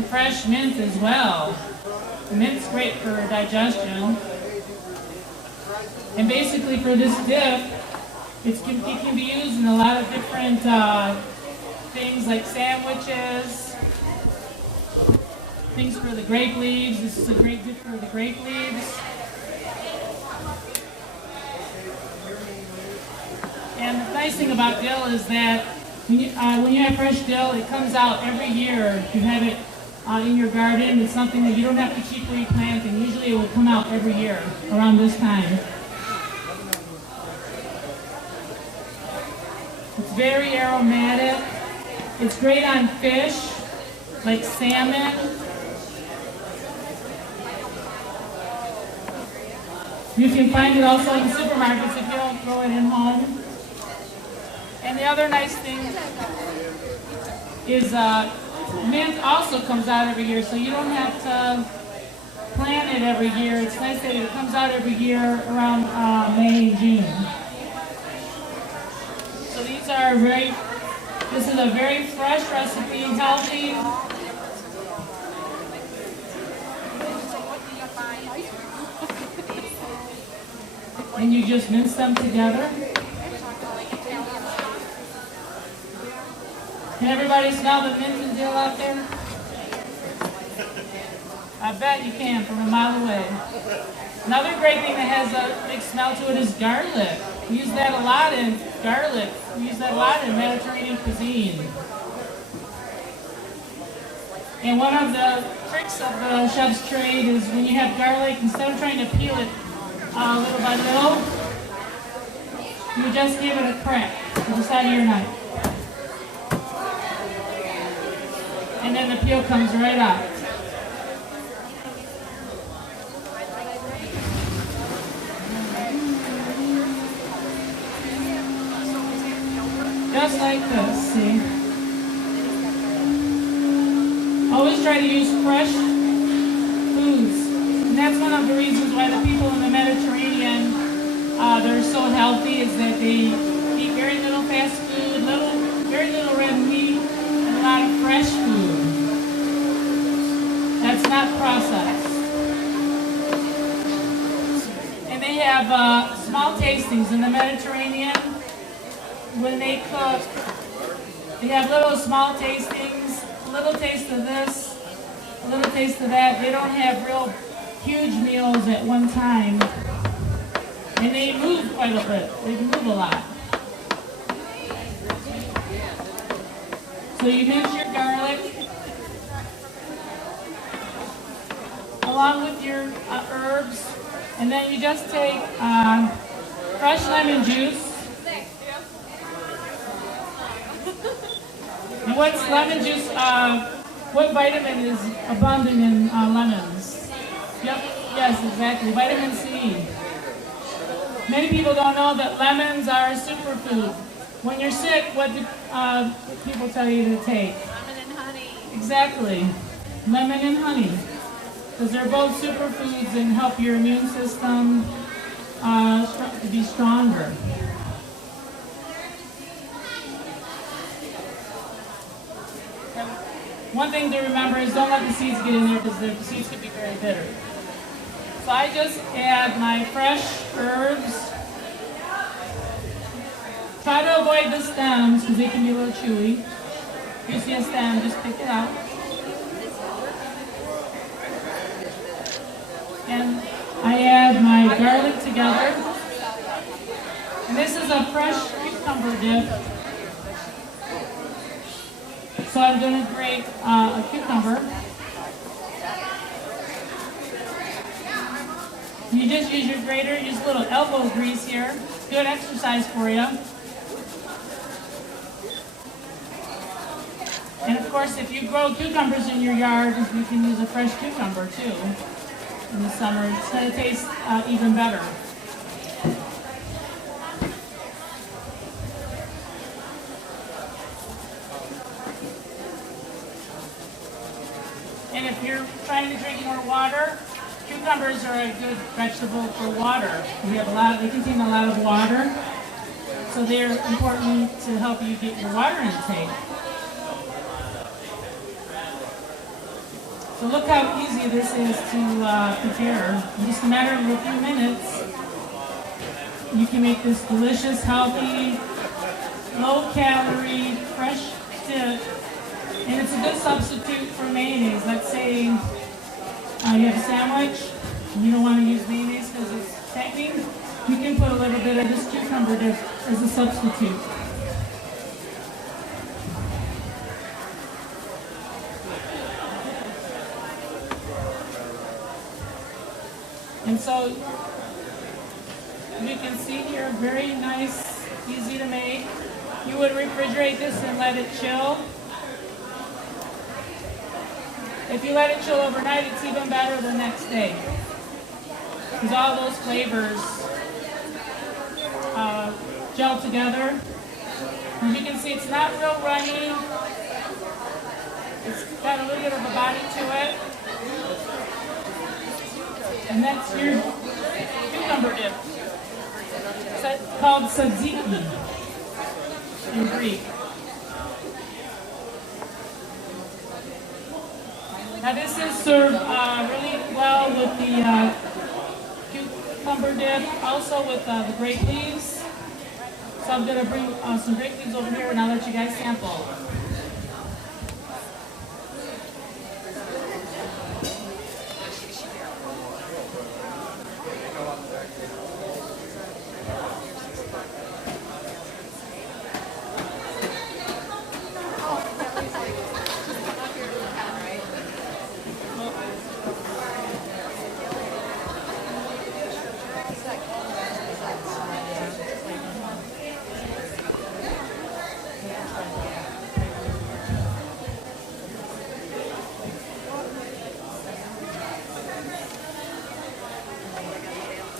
and fresh mint as well. Mint's great for digestion. And basically for this dip, it can be used in a lot of different things like sandwiches, things for the grape leaves. This is a great dip for the grape leaves. And the nice thing about dill is that when you have fresh dill, it comes out every year. You have it in your garden. It's something that you don't have to keep replanting. Usually it will come out every year around this time. It's very aromatic. It's great on fish, like salmon. You can find it also in supermarkets if you don't grow it in home. And the other nice thing is mint also comes out every year, so you don't have to plant it every year. It's nice that it comes out every year around May and June. So this is a very fresh recipe, healthy. And you just mince them together. Can everybody smell the mint and dill out there? I bet you can from a mile away. Another great thing that has a big smell to it is garlic. We use that a lot in garlic. We use that a lot in Mediterranean cuisine. And one of the tricks of the chef's trade is when you have garlic, instead of trying to peel it little by little, you just give it a crack with the side of your knife. And then the peel comes right out. Just like this, see? Always try to use fresh foods. And that's one of the reasons why the people in the Mediterranean, they're so healthy, is that they eat very little fast food, very little red meat, and a lot of fresh food. That's not processed. And they have small tastings in the Mediterranean. When they cook, they have little small tastings, a little taste of this, a little taste of that. They don't have real huge meals at one time. And they move quite a bit. They move a lot. So you mince your garlic along with your herbs, and then you just take fresh lemon juice. And what's lemon juice? What vitamin is abundant in lemons? Yep, yes, exactly. Vitamin C. Many people don't know that lemons are a superfood. When you're sick, what do people tell you to take? Lemon and honey. Exactly. Lemon and honey. Because they're both superfoods and help your immune system to be stronger. One thing to remember is don't let the seeds get in there because the seeds can be very bitter. So I just add my fresh herbs. Try to avoid the stems because they can be a little chewy. If you see a stem, just pick it out. And I add my garlic together. And this is a fresh cucumber dip. So I'm going to grate a cucumber. You just use your grater, use a little elbow grease here. Good exercise for you. And of course, if you grow cucumbers in your yard, you can use a fresh cucumber too in the summer. It's going to taste even better. And if you're trying to drink more water, cucumbers are a good vegetable for water. They contain a lot of water, so they're important to help you get your water intake. So look how easy this is to prepare. In just a matter of a few minutes, you can make this delicious, healthy, low-calorie, fresh dip. And it's a good substitute for mayonnaise. Let's say you have a sandwich, and you don't want to use mayonnaise because it's fattening. You can put a little bit of this cucumber dip as a substitute. And so you can see here, very nice, easy to make. You would refrigerate this and let it chill. If you let it chill overnight, it's even better the next day. Because all those flavors gel together. As you can see, it's not real runny. It's got a little bit of a body to it. And that's your cucumber dip. It's called tzatziki in Greek. Now this is served really well with the cucumber dip, also with the grape leaves. So I'm going to bring some grape leaves over here and I'll let you guys sample.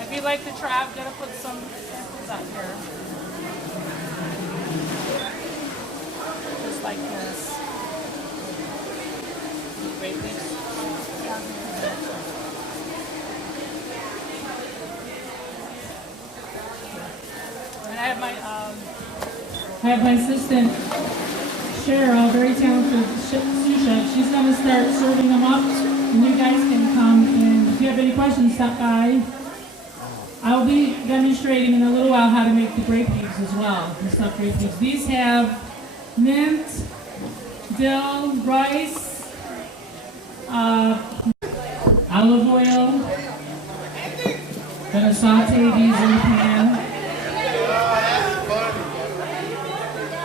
If you like to try, I'm going to put some samples out here. Just like this. Grape leaves. And I have my assistant, Cheryl, very talented sous chef. She's going to start serving them up, and you guys can come. And if you have any questions, stop by. I'll be demonstrating in a little while how to make the grape leaves as well, the stuffed grape leaves. These have mint, dill, rice, olive oil. Gonna saute these in the pan.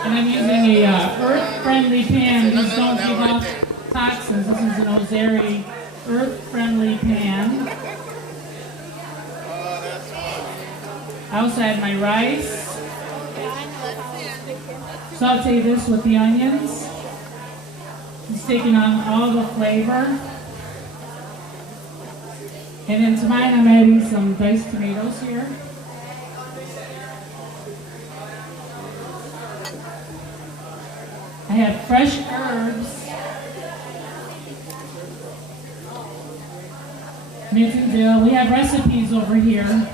And I'm using a earth-friendly pan. These don't give off toxins. This is an Ozeri earth-friendly pan. I also add my rice. Saute this with the onions. It's taking on all the flavor. And then to mine, I'm adding some diced tomatoes here. I have fresh herbs, mint and dill. We have recipes over here.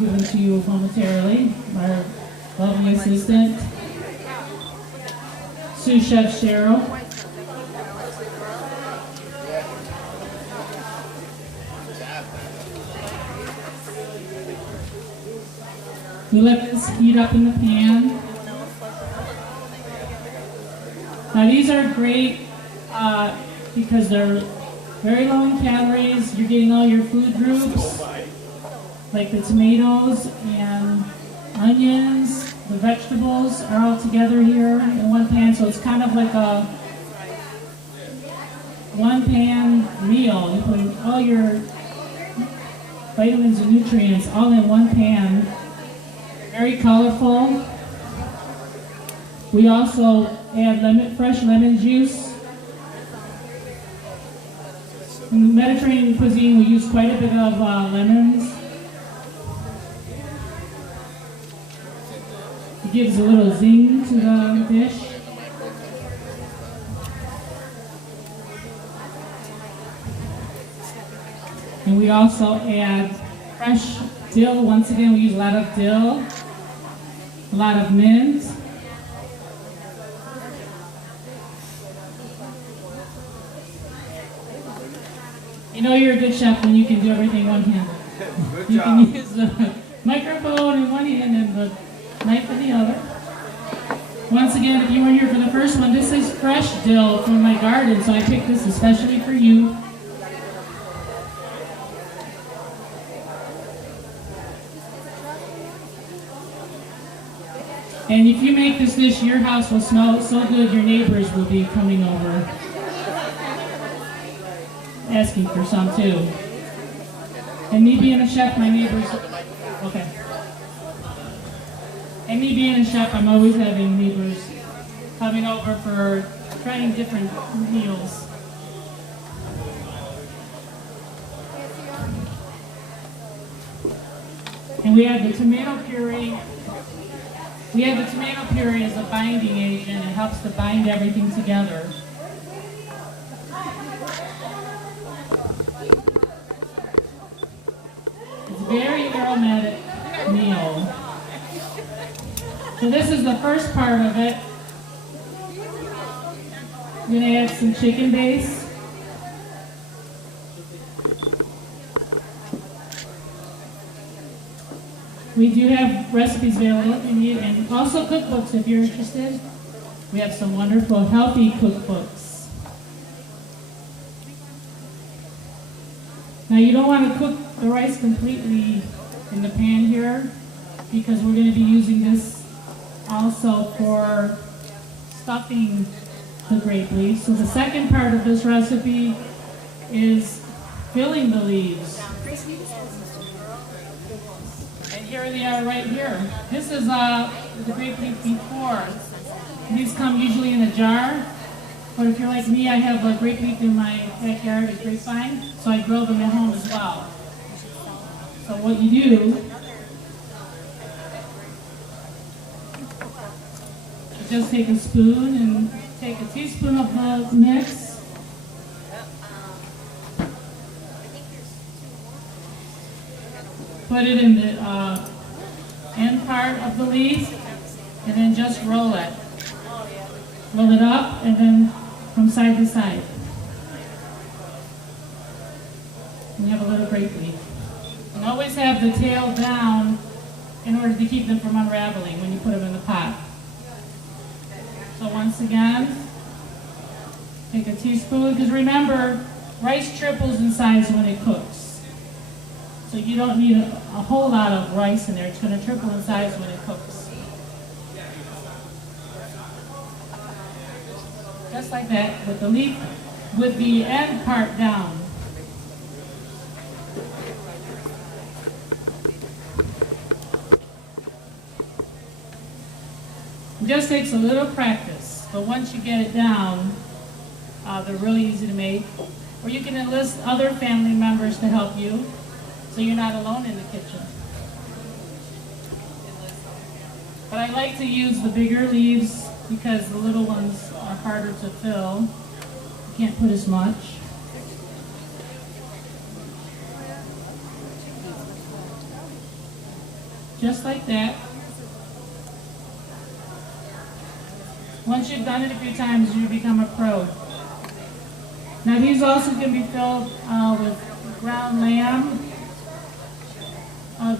Given to you momentarily by our lovely assistant, sous chef Cheryl. We let this heat up in the pan. Now these are great because they're very low in calories. You're getting all your food groups, like the tomatoes and onions, the vegetables are all together here in one pan, so it's kind of like a one-pan meal. You put all your vitamins and nutrients all in one pan. Very colorful. We also add fresh lemon juice. In Mediterranean cuisine, we use quite a bit of lemons. It gives a little zing to the dish. And we also add fresh dill. Once again, we use a lot of dill, a lot of mint. You know you're a good chef when you can do everything one-handed. Good You job. can use the microphone in one hand and the knife in the other. Once again, if you were here for the first one, this is fresh dill from my garden, so I picked this especially for you. And if you make this dish, your house will smell so good your neighbors will be coming over, asking for some too. And me being a chef, my neighbors, okay. And me being a chef, I'm always having neighbors coming over for trying different meals. And we have the tomato puree. We have the tomato puree as a binding agent. It helps to bind everything together. It's a very aromatic meal. So this is the first part of it. I'm going to add some chicken base. We do have recipes available if you need, and also cookbooks if you're interested. We have some wonderful healthy cookbooks. Now you don't want to cook the rice completely in the pan here because we're going to be using this also for stuffing the grape leaves. So the second part of this recipe is filling the leaves. And here they are right here. This is the grape leaf before. These come usually in a jar, but if you're like me, I have a grape leaf in my backyard, a grapevine, so I grow them at home as well. So what you do is just take a spoon and take a teaspoon of the mix. Put it in the end part of the leaf, and then just roll it. Roll it up, and then from side to side. And you have a little grape leaf. And always have the tail down in order to keep them from unraveling when you put them in the pot. So once again, take a teaspoon, because remember, rice triples in size when it cooks. So you don't need a whole lot of rice in there. It's going to triple in size when it cooks. Just like that, with the leaf, with the end part down. It just takes a little practice, but once you get it down, they're really easy to make. Or you can enlist other family members to help you, so you're not alone in the kitchen. But I like to use the bigger leaves because the little ones are harder to fill. You can't put as much. Just like that. Once you've done it a few times, you become a pro. Now these also can be filled with ground lamb,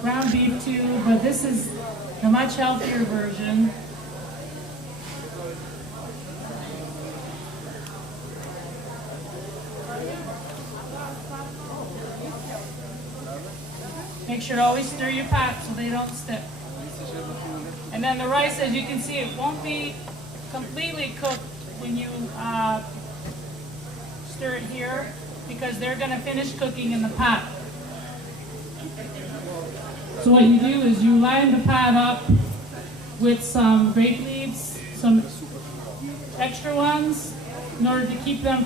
ground beef too, but this is the much healthier version. Make sure to always stir your pot so they don't stick. And then the rice, as you can see, it won't be completely cooked when you stir it here because they're going to finish cooking in the pot. So what you do is you line the pot up with some grape leaves, some extra ones, in order to keep them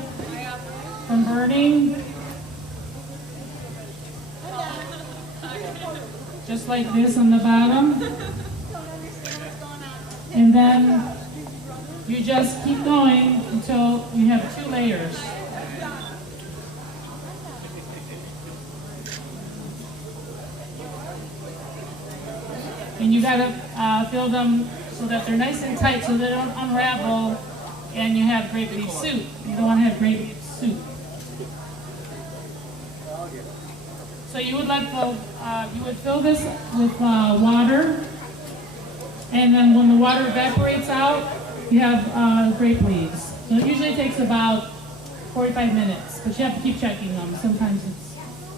from burning. Just like this on the bottom. And then you just keep going until you have 2 layers. And you gotta fill them so that they're nice and tight so they don't unravel and you have grape leaf soup. You don't want to have grape leaf soup. So you would you would fill this with water, and then when the water evaporates out, you have grape leaves. So it usually takes about 45 minutes, but you have to keep checking them. Sometimes it's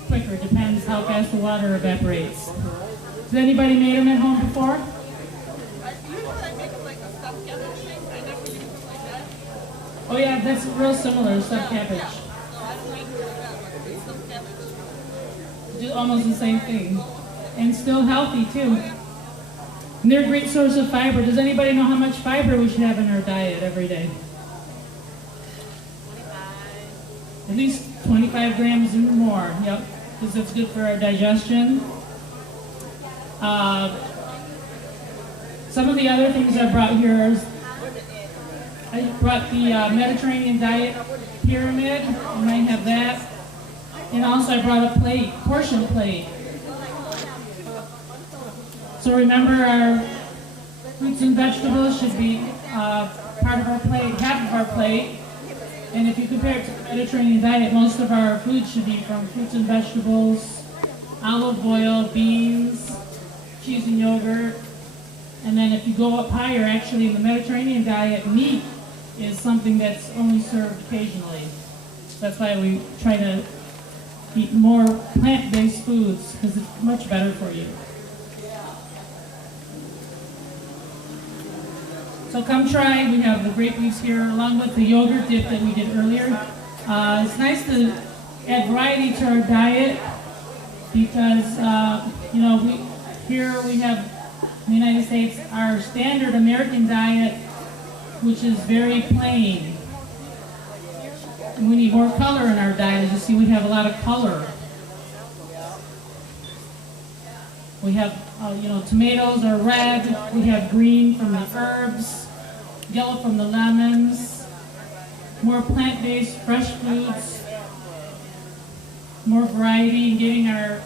quicker, depends how fast the water evaporates. Has anybody made them at home before? Usually I make them like a stuffed cabbage thing. I never use them like that. Oh yeah, that's real similar, stuffed cabbage. So I don't make it like that, like a stuffed cabbage. Do almost the same thing. And still healthy too. And they're a great source of fiber. Does anybody know how much fiber we should have in our diet every day? 25. At least 25 grams and more, yep, because it's good for our digestion. Some of the other things I brought here is I brought the Mediterranean diet pyramid. You might have that. And also I brought a plate, portion plate. So remember, our fruits and vegetables should be part of our plate, half of our plate. And if you compare it to the Mediterranean diet, most of our food should be from fruits and vegetables, olive oil, beans, cheese and yogurt. And then if you go up higher, actually in the Mediterranean diet, meat is something that's only served occasionally. That's why we try to eat more plant-based foods, because it's much better for you. So come try. We have the grape leaves here along with the yogurt dip that we did earlier. It's nice to add variety to our diet because, here we have in the United States our standard American diet, which is very plain. And we need more color in our diet. As you see, we have a lot of color. We have, tomatoes are red. We have green from the herbs, yellow from the lemons, more plant-based, fresh foods, more variety in getting our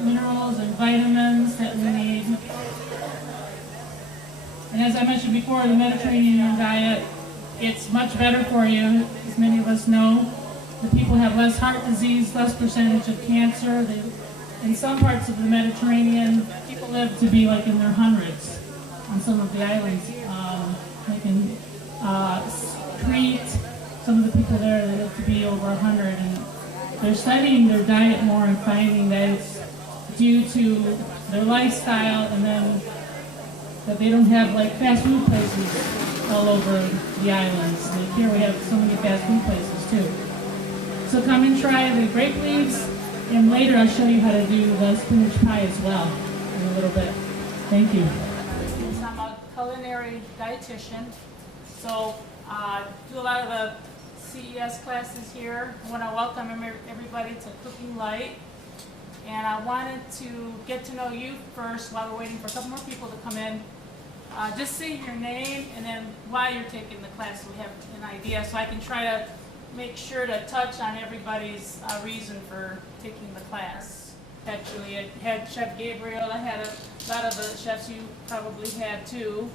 minerals and vitamins that we need. And as I mentioned before, the Mediterranean diet, it's much better for you, as many of us know. The people have less heart disease, less percentage of cancer. In some parts of the Mediterranean, people live to be like in their hundreds on some of the islands. Like in Crete, some of the people there, they live to be over 100. And they're studying their diet more and finding that it's due to their lifestyle, and then that they don't have like fast food places all over the islands. Like here we have so many fast food places too. So come and try the grape leaves, and later I'll show you how to do the spinach pie as well in a little bit. Thank you. I'm a culinary dietitian, so do a lot of the CES classes here. I want to welcome everybody to Cooking Light. And I wanted to get to know you first while we're waiting for a couple more people to come in. Just say your name and then why you're taking the class, so we have an idea, so I can try to make sure to touch on everybody's reason for taking the class. Actually, I had Chef Gabriel, I had a lot of the chefs you probably had too.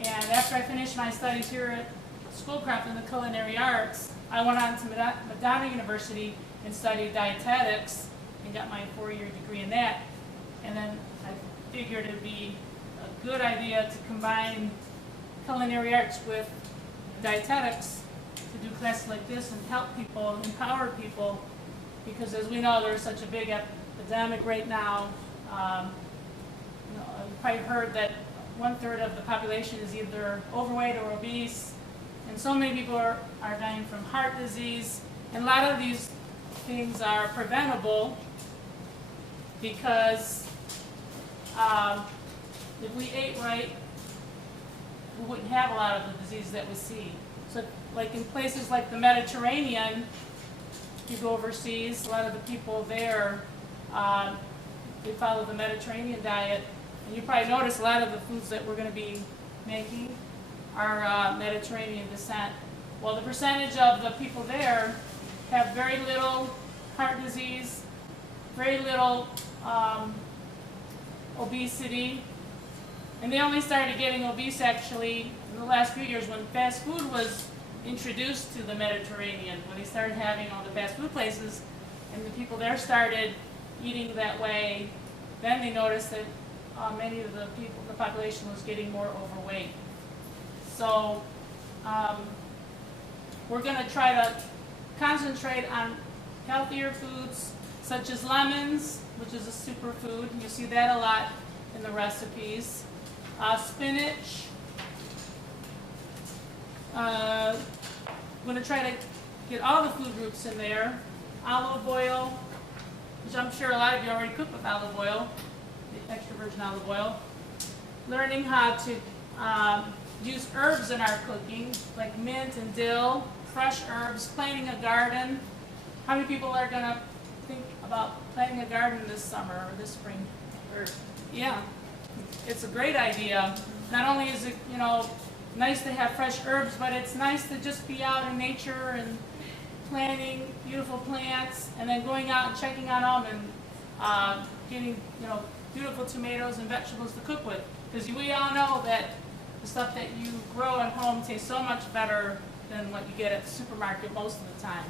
And after I finished my studies here at Schoolcraft in the Culinary Arts, I went on to Madonna University and studied dietetics and got my 4-year degree in that. And then I figured it'd be a good idea to combine culinary arts with dietetics to do classes like this and help people, empower people, because as we know, there's such a big epidemic right now. You've probably heard that 1/3 of the population is either overweight or obese, and so many people are dying from heart disease. And a lot of these things are preventable because if we ate right, we wouldn't have a lot of the diseases that we see. So like in places like the Mediterranean, if you go overseas, a lot of the people there, they follow the Mediterranean diet. And you probably notice a lot of the foods that we're going to be making are Mediterranean descent. Well, the percentage of the people there have very little heart disease, very little obesity, and they only started getting obese actually in the last few years when fast food was introduced to the Mediterranean, when they started having all the fast food places, and the people there started eating that way, then they noticed that many of the population was getting more overweight. So we're going to try to concentrate on healthier foods such as lemons, which is a superfood. You see that a lot in the recipes. Spinach. I'm going to try to get all the food groups in there. Olive oil, which I'm sure a lot of you already cook with olive oil, the extra virgin olive oil. Learning how to use herbs in our cooking, like mint and dill, fresh herbs, planting a garden. How many people are going to think about planting a garden this summer or this spring? Yeah, it's a great idea. Not only is it, nice to have fresh herbs, but it's nice to just be out in nature and planting beautiful plants, and then going out and checking on them and getting, beautiful tomatoes and vegetables to cook with. Because we all know that the stuff that you grow at home tastes so much better than what you get at the supermarket most of the time.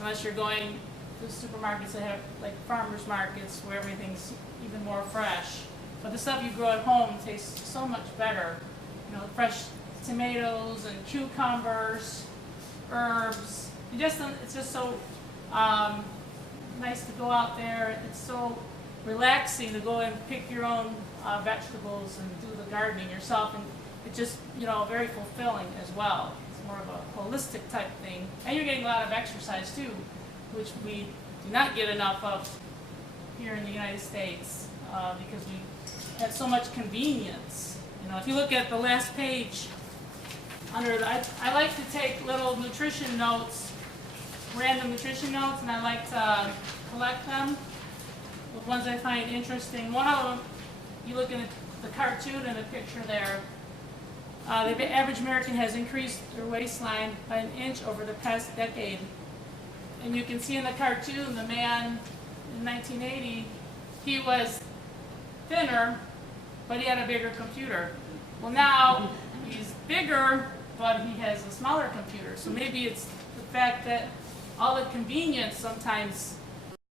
Unless you're going to supermarkets that have like farmers markets where everything's even more fresh. But the stuff you grow at home tastes so much better. Fresh tomatoes and cucumbers, herbs. It's just so nice to go out there. It's so relaxing to go and pick your own vegetables and do the gardening yourself, and it's just very fulfilling as well. It's more of a holistic type thing, and you're getting a lot of exercise too, which we do not get enough of here in the United States because we have so much convenience. If you look at the last page, I like to take little nutrition notes, random nutrition notes, and I like to collect them with ones I find interesting. One of them, you look at the cartoon and the picture there. The average American has increased their waistline by 1 inch over the past decade. And you can see in the cartoon, the man in 1980, he was thinner, but he had a bigger computer. Well, now he's bigger, but he has a smaller computer. So maybe it's the fact that all the convenience sometimes